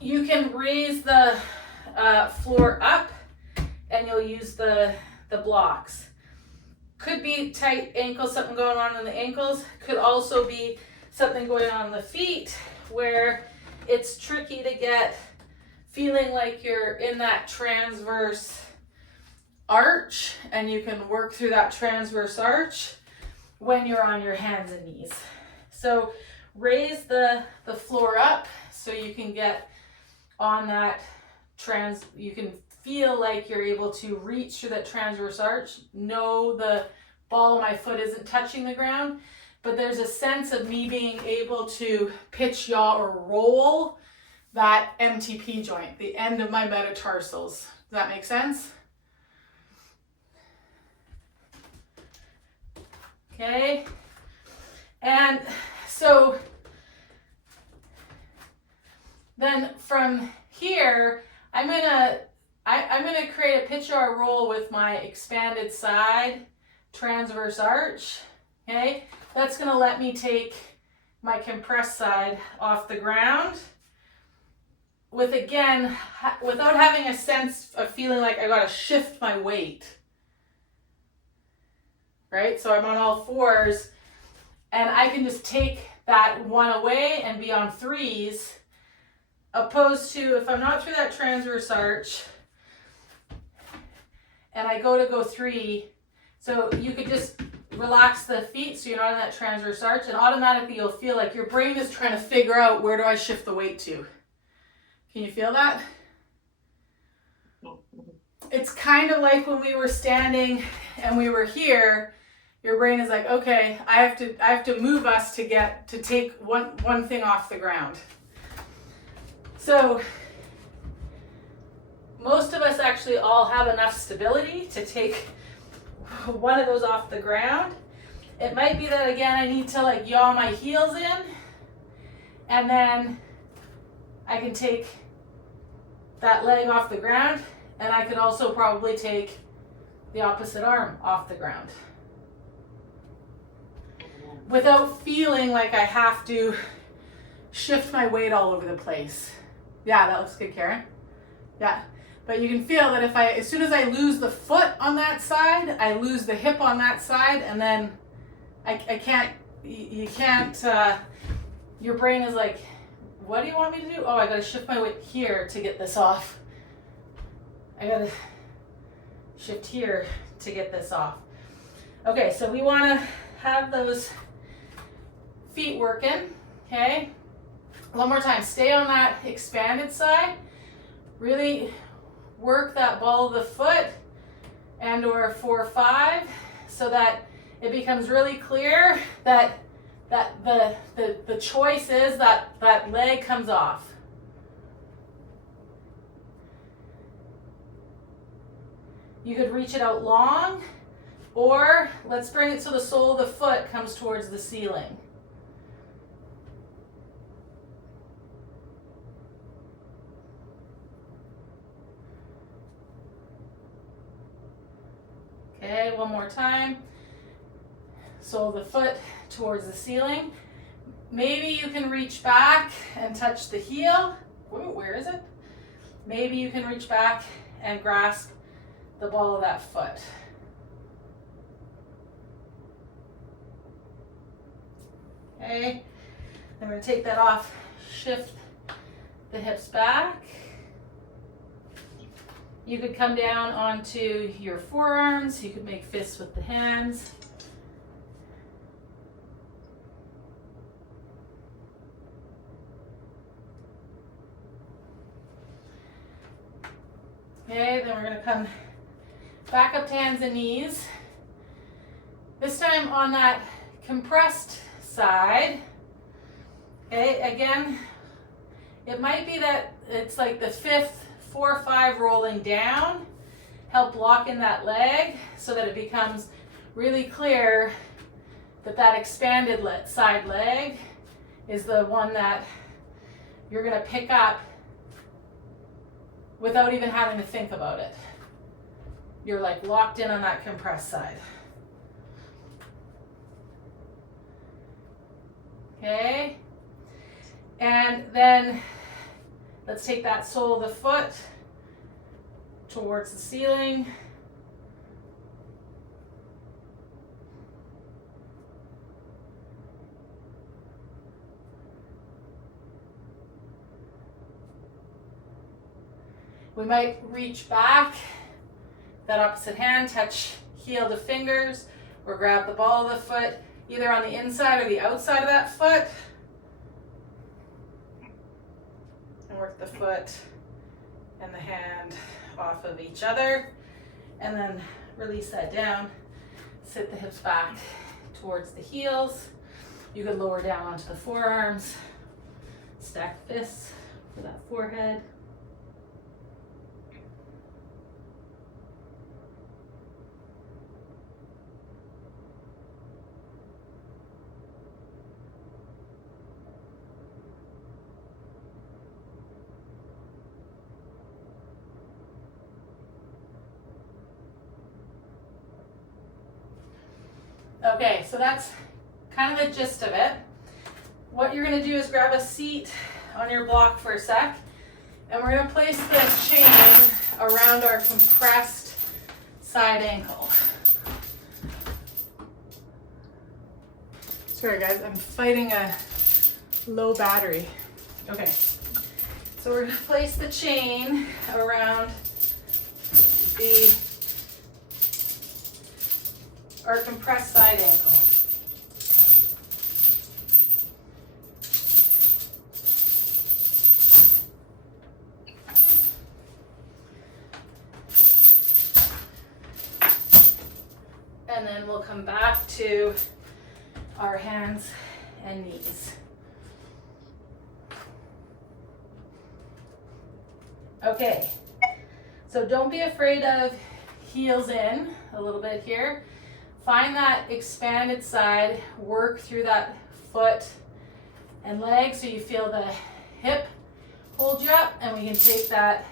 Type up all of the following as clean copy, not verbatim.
You can raise the floor up and you'll use the blocks. Could be tight ankles, something going on in the ankles. Could also be something going on in the feet where it's tricky to get feeling like you're in that transverse arch, and you can work through that transverse arch when you're on your hands and knees. So raise the floor up so you can get on that you can feel like you're able to reach through that transverse arch. No, the ball of my foot isn't touching the ground, but there's a sense of me being able to pitch, yaw, or roll that MTP joint, the end of my metatarsals. Does that make sense? Okay. And so then from here, I'm gonna create a pitch or roll with my expanded side transverse arch. Okay, that's gonna let me take my compressed side off the ground with, again, without having a sense of feeling like I gotta shift my weight. Right, so I'm on all fours and I can just take that one away and be on threes, opposed to if I'm not through that transverse arch and I go three. So you could just relax the feet so you're not in that transverse arch, and automatically you'll feel like your brain is trying to figure out, where do I shift the weight to? Can you feel that? It's kind of like when we were standing and we were here, your brain is like, okay, I have to move us to take one thing off the ground. So most of us actually all have enough stability to take one of those off the ground. It might be that, again, I need to like yaw my heels in, and then I can take that leg off the ground, and I could also probably take the opposite arm off the ground without feeling like I have to shift my weight all over the place. Yeah, that looks good, Karen. Yeah, but you can feel that as soon as I lose the foot on that side, I lose the hip on that side, and then you can't, your brain is like, what do you want me to do? Oh, I gotta shift my weight here to get this off. I gotta shift here to get this off. Okay, so we wanna have those feet working, okay? One more time, stay on that expanded side. Really work that ball of the foot and or 4-5 so that it becomes really clear that the choice is that leg comes off. You could reach it out long, or let's bring it so the sole of the foot comes towards the ceiling. Okay, one more time. Sole of the foot towards the ceiling. Maybe you can reach back and touch the heel. Ooh, where is it? Maybe you can reach back and grasp the ball of that foot. Okay, I'm going to take that off, shift the hips back. You could come down onto your forearms. You could make fists with the hands. Okay, then we're going to come back up to hands and knees. This time on that compressed side. Okay, again, it might be that it's like the fifth 4-5 rolling down. Help lock in that leg so that it becomes really clear that that expanded side leg is the one that you're going to pick up without even having to think about it. You're like locked in on that compressed side. Okay, and then Let's take that sole of the foot towards the ceiling. We might reach back, that opposite hand, touch heel to fingers, or grab the ball of the foot, either on the inside or the outside of that foot. And work the foot and the hand off of each other. And then release that down. Sit the hips back towards the heels. You could lower down onto the forearms. Stack fists for that forehead. Okay, so that's kind of the gist of it. What you're going to do is grab a seat on your block for a sec, and we're going to place the chain around our compressed side ankle. Sorry guys, I'm fighting a low battery. Okay, so we're going to place the chain around our compressed side ankle. And then we'll come back to our hands and knees. Okay, so don't be afraid of heels in a little bit here. Find that expanded side, work through that foot and leg so you feel the hip hold you up, and we can take that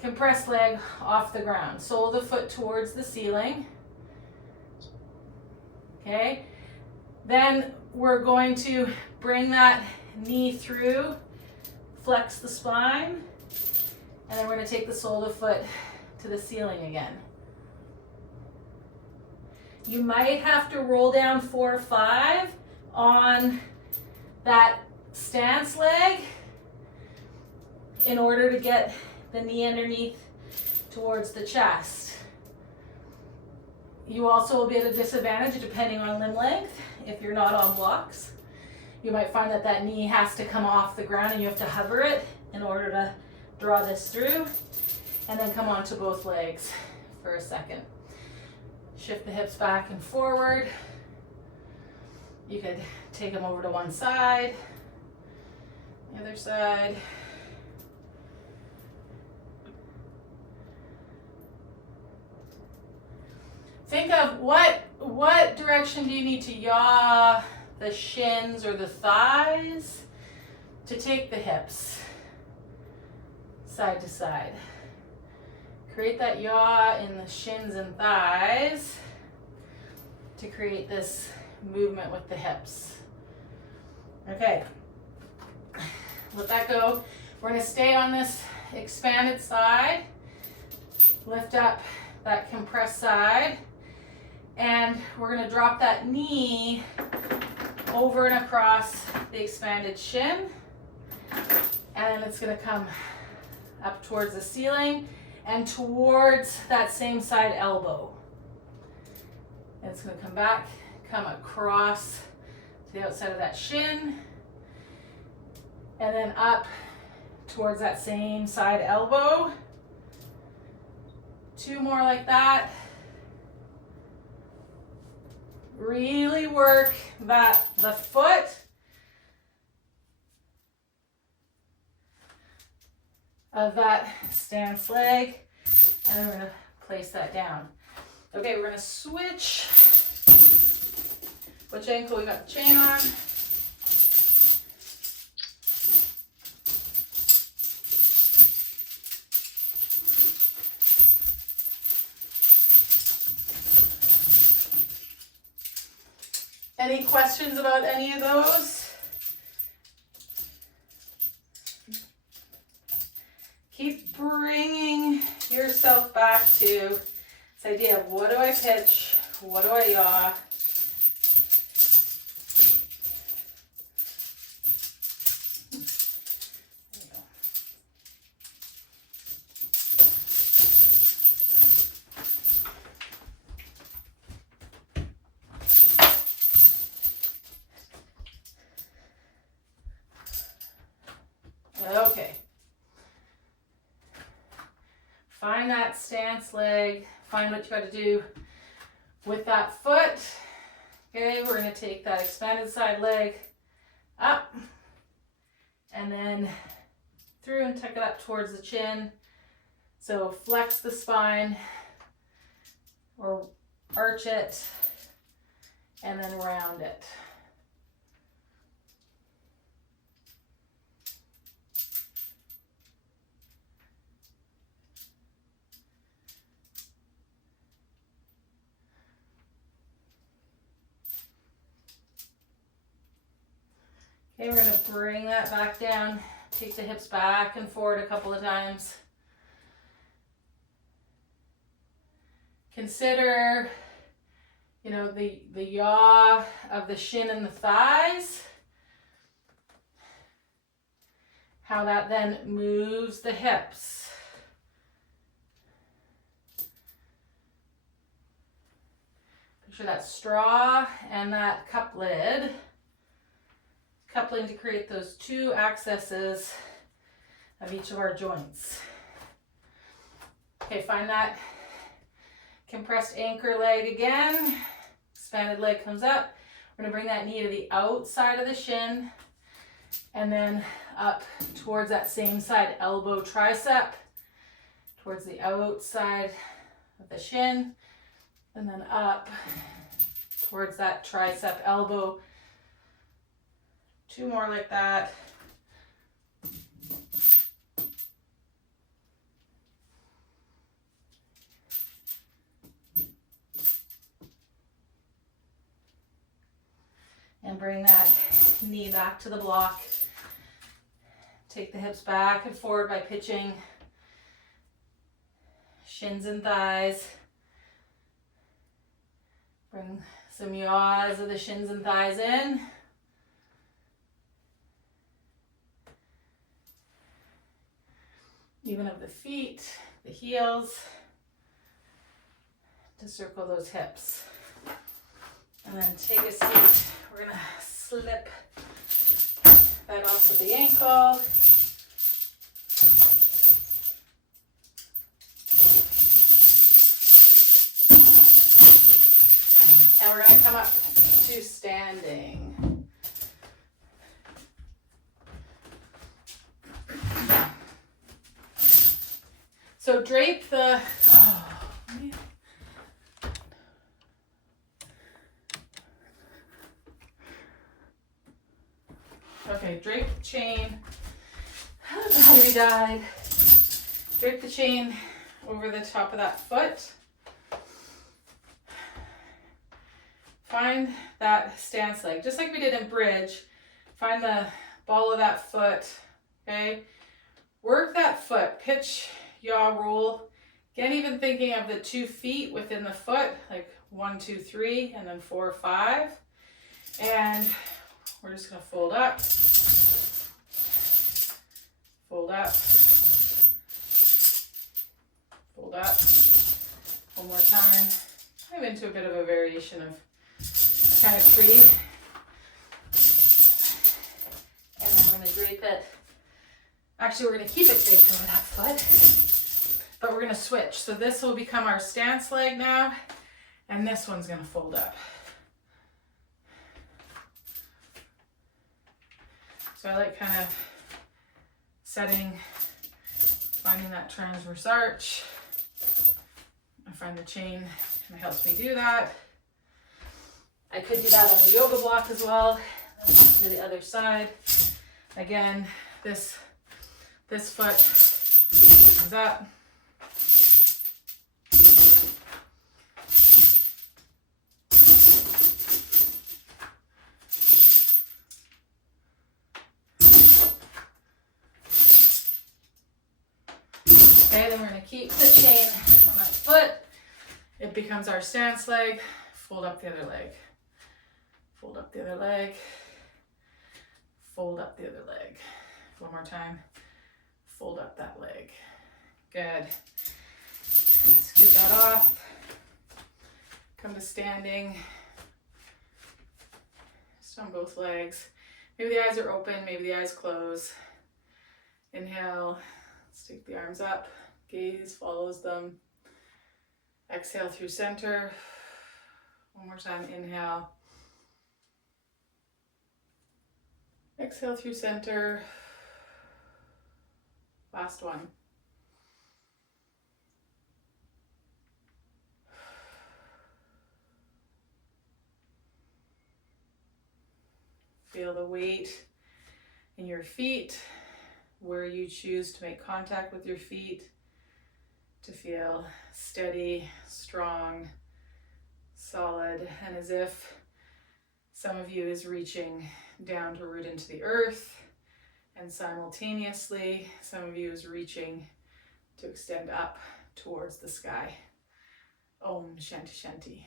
compressed leg off the ground. Sole of the foot towards the ceiling. Okay, then we're going to bring that knee through, flex the spine, and then we're going to take the sole of the foot to the ceiling again. You might have to roll down 4 or 5 on that stance leg in order to get the knee underneath towards the chest. You also will be at a disadvantage depending on limb length if you're not on blocks. You might find that that knee has to come off the ground and you have to hover it in order to draw this through, and then come onto both legs for a second. Shift the hips back and forward. You could take them over to one side, the other side. Think of what direction do you need to yaw the shins or the thighs to take the hips side to side. Create that yaw in the shins and thighs to create this movement with the hips. Okay, let that go. We're going to stay on this expanded side, lift up that compressed side, and we're going to drop that knee over and across the expanded shin, and it's going to come up towards the ceiling and towards that same side elbow. And it's going to come back, come across to the outside of that shin, and then up towards that same side elbow. 2 more like that. Really work the foot of that stance leg, and we're going to place that down. Okay, we're going to switch. Which ankle we got the chain on? Any questions about any of those? to this idea of what do I pitch, what do I yaw. Okay. Find that stance leg. Find what you got to do with that foot. Okay, we're going to take that expanded side leg up and then through and tuck it up towards the chin. So flex the spine or arch it and then round it. Okay, we're going to bring that back down, take the hips back and forward a couple of times. Consider, you know, the yaw of the shin and the thighs, how that then moves the hips. Picture that straw and that cup lid coupling to create those two accesses of each of our joints. Okay, find that compressed anchor leg again. Expanded leg comes up. We're going to bring that knee to the outside of the shin and then up towards that same side, elbow, tricep, towards the outside of the shin, and then up towards that tricep, elbow. Two more like that. And bring that knee back to the block. Take the hips back and forward by pitching shins and thighs. Bring some yaws of the shins and thighs in. Even of the feet, the heels, to circle those hips. And then take a seat. We're going to slip that off of the ankle. And we're going to come up to standing. So drape the, okay, drape the chain. The battery died. Drape the chain over the top of that foot. Find that stance leg, just like we did in bridge. Find the ball of that foot, okay? Work that foot, pitch, yaw, roll. Again, even thinking of the 2 feet within the foot, like 1, 2, 3, and then 4, 5. And we're just gonna fold up, fold up, fold up. One more time. I'm into a bit of a variation of kind of tree. And then we're gonna drape it. Actually, we're gonna keep it draped over that foot, but we're gonna switch. So this will become our stance leg now, and this one's gonna fold up. So I like kind of setting, finding that transverse arch. I find the chain and it helps me do that. I could do that on a yoga block as well. To the other side. Again, this foot comes up. Okay, then we're going to keep the chain on that foot. It becomes our stance leg. Fold up the other leg. Fold up the other leg. Fold up the other leg. One more time. Fold up that leg. Good. Scoot that off. Come to standing. Just on both legs. Maybe the eyes are open, maybe the eyes close. Inhale. Let's take the arms up. Gaze follows them. Exhale through center. One more time. Inhale. Exhale through center. Last one. Feel the weight in your feet, where you choose to make contact with your feet, to feel steady, strong, solid, and as if some of you is reaching down to root into the earth, and simultaneously some of you is reaching to extend up towards the sky. Om Shanti Shanti.